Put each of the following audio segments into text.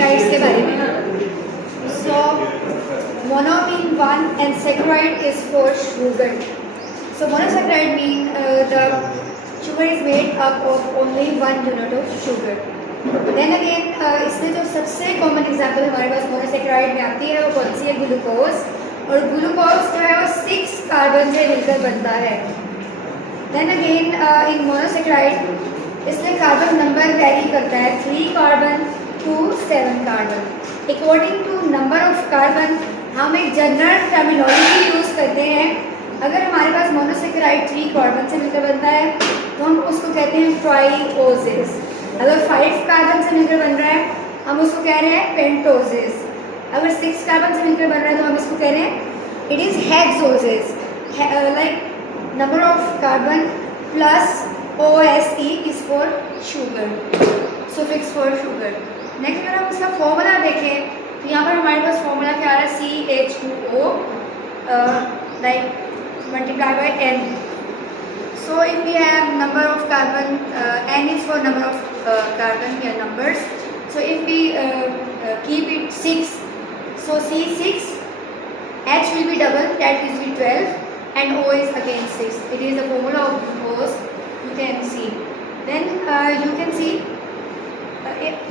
Monosaccharides के बारे में। सो mono mean one and saccharide is for sugar. So monosaccharide mean the sugar is made up of only one unit of sugar. Then again इसमें जो सबसे common example हमारे पास monosaccharide में आती है वो कौन सी है? ग्लूकोज। और ग्लूकोज जो है वो 6 कार्बन से मिलकर बनता है। देन अगेन इन मोनोसेक्राइड इसमें कार्बन नंबर वैरी करता है 3 carbon to 7 carbon. According to number of carbon हम एक जनरल टर्मिनोलॉजी यूज़ करते हैं। अगर हमारे पास मोनोसेक्राइड 3 कार्बन से मिलकर बनता है तो हम उसको कहते हैं ट्राइओसिस। अगर 5 कार्बन से मिलकर बन रहा है हम उसको कह रहे हैं पेंटोसिस। अगर 6 कार्बन से मिलकर बन रहा है तो हम इसको कह रहे हैं it is hexoses. Like number of carbon plus OSE is for sugar, suffix for sugar. Next अगर हम इसका फॉर्मूला देखें तो यहाँ पर हमारे पास फॉर्मूला क्या आ रहा है? CH2O like multiplied by N. So if we have number of carbon, N is for number of carbon here numbers. So if we keep it 6, so C6, H will be double, that is be 12 and O is again 6. It is the formula of glucose, you can see. Then you can see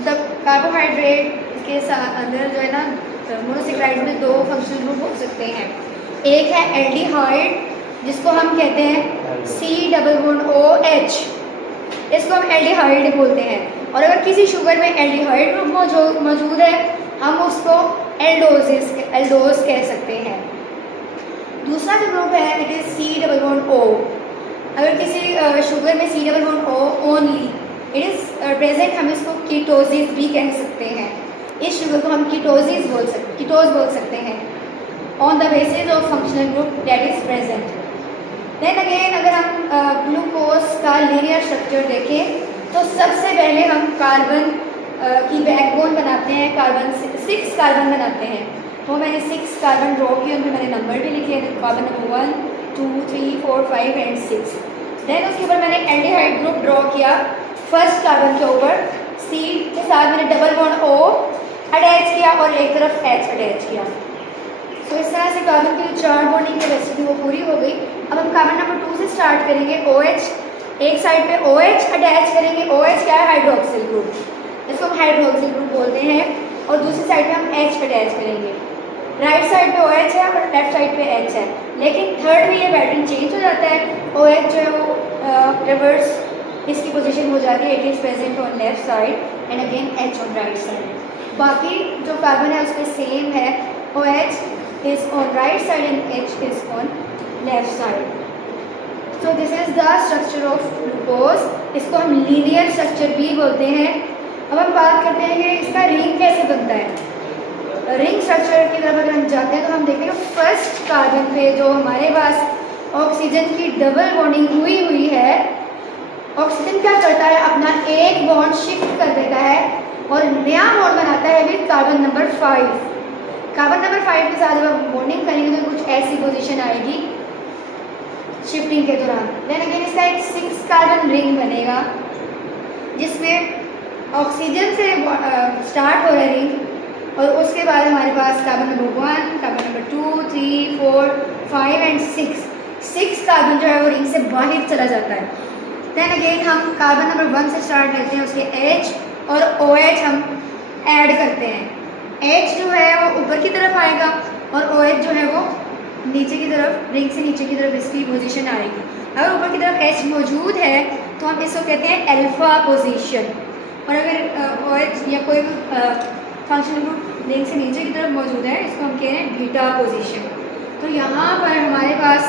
the carbohydrate के अंदर जो है ना monosaccharide में 2 functional group हो सकते हैं। एक है एल्डिहाइड जिसको हम कहते हैं C+OH, इसको हम एल्डिहाइड बोलते हैं। और अगर किसी शुगर में एल्डिहाइड ग्रुप मौजूद है हम उसको एल्डोज कह सकते हैं। दूसरा जो ग्रुप है इट इज़ C+O। अगर किसी शुगर में C+O only it is present हम इसको कीटोसिस भी कह सकते हैं। इस शुगर को हम कीटोज बोल सकते हैं on the basis of functional group that is present. Then again अगर हम ग्लूकोज का लीनियर स्ट्रक्चर देखें तो सबसे पहले हम कार्बन की बैकबोन बनाते हैं, 6 कार्बन बनाते हैं। तो मैंने 6 कार्बन ड्रॉ किए, उनमें मैंने नंबर भी लिखे हैं, कार्बन नंबर 1 2 3 4 5 एंड 6। देन उसके ऊपर मैंने एल्डिहाइड ग्रुप ड्रॉ किया फर्स्ट कार्बन के ऊपर, C के साथ मैंने डबल बॉन्ड O अटैच किया और एक तरफ H अटैच किया। तो इस तरह से कार्बन की 4 बॉन्डिंग की रेसिपी वो पूरी हो गई। अब हम कार्बन नंबर 2 से स्टार्ट करेंगे। OH, एक साइड पे OH अटैच करेंगे। OH क्या है? हाइड्रोक्सिल ग्रुप, इसको हम हाइड्रोक्सिल ग्रुप बोलते हैं। और दूसरी साइड पे हम H अटैच करेंगे। राइट साइड पे OH है और लेफ्ट साइड पे H है, लेकिन थर्ड में ये पैटर्न चेंज हो जाता है। OH जो है वो रिवर्स इसकी पोजीशन हो जाती है, it is present on left side and again H on right side. बाकी जो कार्बन है उसमें सेम है, OH is on right side and H is on left side. So this is the structure of glucose. इसको हम linear structure भी बोलते हैं। अब हम बात करते हैं कि इसका रिंग कैसे बनता है। रिंग स्ट्रक्चर की तरफ अगर हम जाते हैं तो हम देखेंगे फर्स्ट कार्बन पे जो हमारे पास ऑक्सीजन की डबल बॉन्डिंग हुई है, ऑक्सीजन क्या करता है? अपना एक बॉन्ड शिफ्ट कर देता है और नया बॉन्ड बनाता है with carbon number 5। Carbon number 5 के साथ जब हम बॉन्डिंग करेंगे तो कुछ ऐसी पोजीशन आएगी शिफ्टिंग के दौरान। देन अगेन इसका एक 6 कार्बन रिंग बनेगा जिसमें ऑक्सीजन से स्टार्ट हो रहा है रिंग, और उसके बाद हमारे पास carbon number 1, carbon number 2 3 4 5 and 6 carbon जो है वो रिंग से बाहर चला जाता है। देन अगेन हम कार्बन नंबर 1 से स्टार्ट लेते हैं, उसके H और OH हम ऐड करते हैं। H जो है वो ऊपर की तरफ आएगा और OH जो है वो नीचे की तरफ, रिंग से नीचे की तरफ इसकी पोजीशन आएगी। अगर ऊपर की तरफ H मौजूद है तो हम इसको कहते हैं अल्फा पोजीशन, और अगर OH या कोई फंक्शनल ग्रुप रिंग से नीचे की तरफ मौजूद है इसको हम कह रहे हैं बीटा पोजीशन। तो यहाँ पर हमारे पास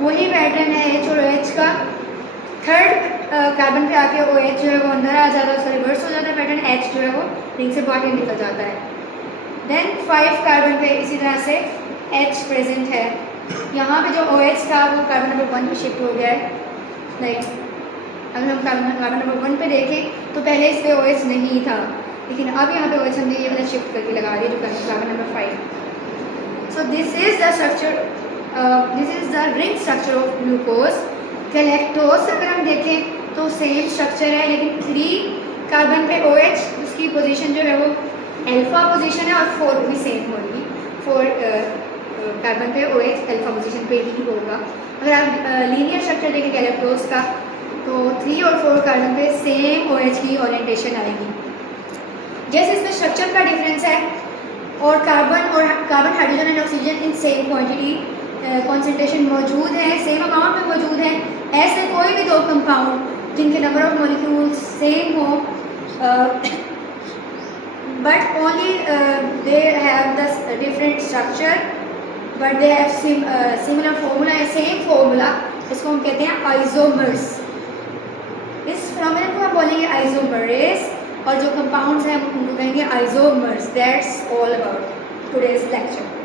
वही पैटर्न है H और OH का। थर्ड कार्बन पे आके OH जो है वो अंदर आ जाता है, उसका रिवर्स हो जाता है पैटर्न, H जो है वो रिंग से बाहर निकल जाता है। देन 5 कार्बन पे इसी तरह से H प्रेजेंट है। यहाँ पे जो OH था वो कार्बन नंबर 1 पे शिफ्ट हो गया है। लाइक अगर हम कार्बन नंबर 1 पे देखें तो पहले इस पे OH नहीं था, लेकिन अब यहाँ पे OH हमने ये वाला शिफ्ट करके लगा दिया जो carbon number 5। So this is the structure, this is the ring structure of glucose. Galactose अगर हम देखें तो सेम स्ट्रक्चर है, लेकिन 3 कार्बन पे OH उसकी पोजीशन जो है वो अल्फा पोजीशन है और 4 भी सेम होगी, 4 कार्बन पे OH अल्फा पोजीशन पे ही होगा। अगर आप लीनियर स्ट्रक्चर देखें गैलेक्टोज का तो 3 और 4 कार्बन पे सेम OH की ओरिएंटेशन आएगी। जैसे इसमें स्ट्रक्चर का डिफरेंस है और carbon hydrogen and oxygen in same quantity concentration मौजूद है, सेम अमाउंट में मौजूद है, ऐसे कोई भी दो कंपाउंड जिनके नंबर ऑफ मॉलिक्यूल्स सेम हो but only they have the different structure but they have similar formula या सेम फॉर्मूला, इसको हम कहते हैं आइसोमर्स। इस फिनोमेनन को हम बोलेंगे आइसोमरेस और जो कंपाउंड्स हैं उनको कहेंगे isomers. That's all about today's lecture.